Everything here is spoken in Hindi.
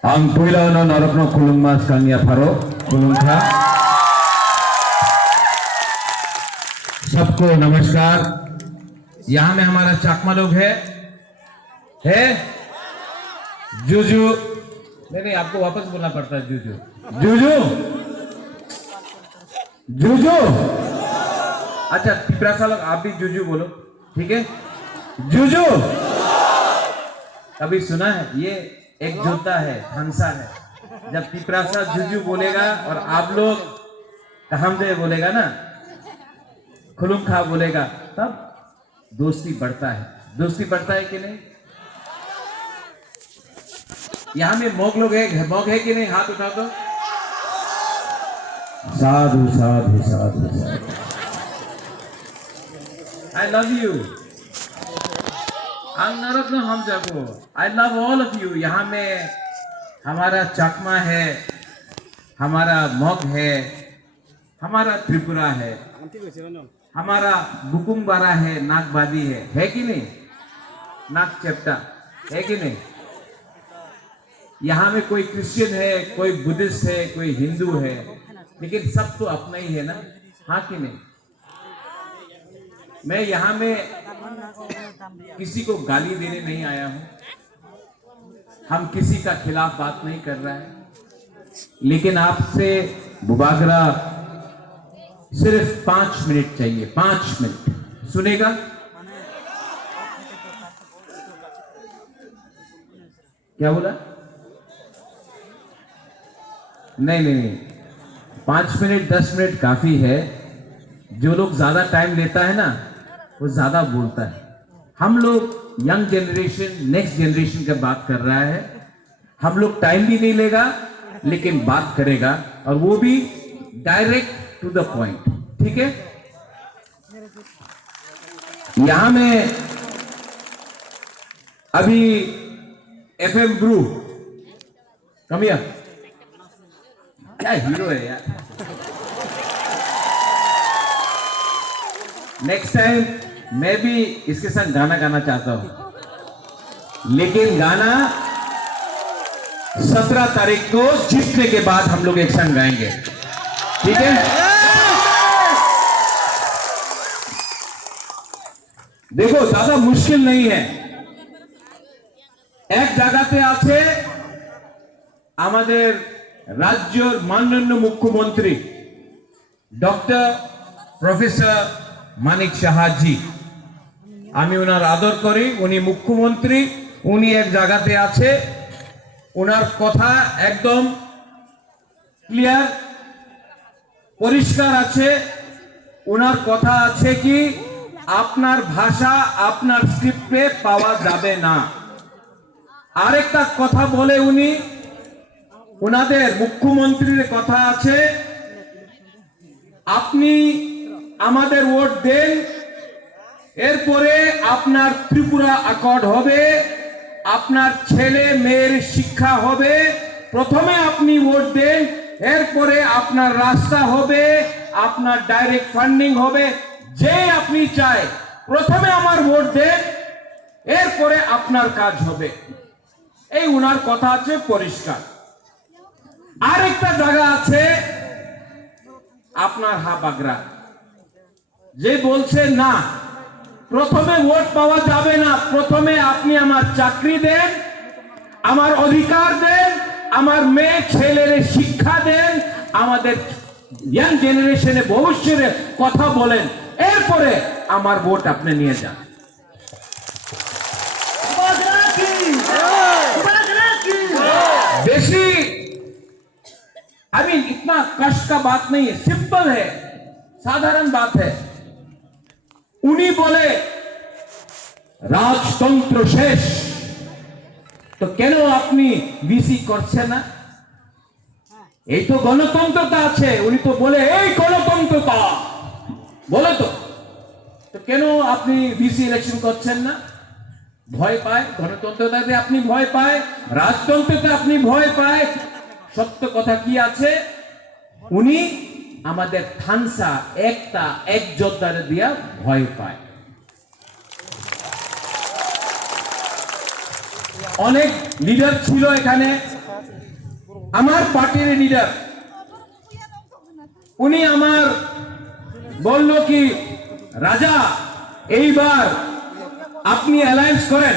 Ang puilaw narapno kulung mas kanya faro kulung kha सबको नमस्कार। यहाँ में हमारा चाकमा लोग है जूजू नहीं आपको वापस बोलना पड़ता है जूजू जूजू जूजू अच्छा पिपरासा लोग आप भी जूजू बोलो ठीक है जूजू कभी सुना है ये एक जोता है हंसा है जब पिपरासा जूजू बोलेगा और आप लोग हमदे बोलेगा ना खुलुम खा बोलेगा तब दोस्ती बढ़ता है कि नहीं। यहां में मोग लोग है मोग है कि नहीं हाथ उठा दो साधु साधु साधु साधु आई लव यू हम जागो I love all of you. यहाँ में हमारा चाकमा है हमारा मोग है हमारा त्रिपुरा है हमारा बुकुंबारा है नागबादी है कि नहीं नाग चेप्टा है कि नहीं। यहाँ में कोई क्रिश्चियन है कोई बुद्धिस्ट है कोई हिंदू है लेकिन सब तो अपना ही है ना हाँ कि नहीं। मैं यहाँ में किसी को गाली देने नहीं आया हूँ हम किसी का खिलाफ बात नहीं कर रहा है लेकिन आपसे बुबागरा सिर्फ 5 मिनट चाहिए 5 मिनट सुनेगा क्या बोला नहीं 5 मिनट 10 मिनट काफी है। जो लोग ज्यादा टाइम लेता है ना वो ज्यादा बोलता है। हम लोग यंग जनरेशन नेक्स्ट जनरेशन का बात कर रहा है हम लोग टाइम भी नहीं लेगा लेकिन बात करेगा और वो भी डायरेक्ट टू द पॉइंट ठीक है। यहां में अभी एफएम ब्रू कमिया क्या हीरो है यार। नेक्स्ट टाइम मैं भी इसके साथ गाना गाना चाहता हूं लेकिन गाना 17 तारीख को जीतने के बाद हम लोग एक संग गाएंगे ठीक है। देखो ज्यादा मुश्किल नहीं है एक জায়গাতে আছে আমাদের রাজ্যের মাননীয় মুখ্যমন্ত্রী ডক্টর প্রফেসর মানিক সাহাজি আমি ওনার আদর করি উনি মুখ্যমন্ত্রী উনি এক জায়গাতে আছে ওনার কথা একদম ক্লিয়ার পরিষ্কার আছে ওনার কথা আছে কি আপনার ভাষা আপনার স্ক্রিপ্টে পাওয়া যাবে না। আরেকটা কথা বলে উনি ওনাদের মুখ্যমন্ত্রীর কথা আছে আপনি আমাদের ভোট দেন এরপরে আপনার ত্রিপুরা অ্যাকর্ড হবে আপনার ছেলে মেয়ের শিক্ষা হবে প্রথমে আপনি ভোট দেন এরপরে আপনার রাস্তা হবে আপনার ডাইরেক্ট ফান্ডিং হবে যে আপনি চাই প্রথমে আমার ভোট দেন এরপরে আপনার কাজ হবে এই উনার কথা আছে পরিষ্কার। আরেকটা জায়গা আছে আপনার হাবাগরা যে বলছে না প্রথমে ভোট পাওয়া যাবে না প্রথমে আপনি আমার চাকরি দেন আমার অধিকার দেন আমার মেয়ে ছেলের শিক্ষা দেন আমাদের ইয়াং জেনারেশনে ভবিষ্যতের কথা বলেন এরপরে আমার ভোট আপনি নিয়ে যান। बेसी अभी इतना कष्ट का बात नहीं है सिंपल है साधारण बात है। उन्हीं बोले राजतंत्र शेष तो কেন আপনি ভিসি করছেন না এই তো গণতন্ত্রতা আছে উনি তো বলে এই গণতন্ত্রতা বলে তো কেন আপনি ভিসি ইলেকশন করছেন না ভয় পায় গণতন্ত্রতাতে আপনি ভয় পায় রাজতন্ত্রতে আপনি ভয় পায় সত্য কথা কি আছে উনি আমাদের থানসা একটা এক যোদ্ধারে দিয়া ভয় পায়। অনেক লিডার ছিল এখানে আমার পার্টির লিডার, উনি আমার বলল কি রাজা এইবার আপনি অ্যালায়েন্স করেন।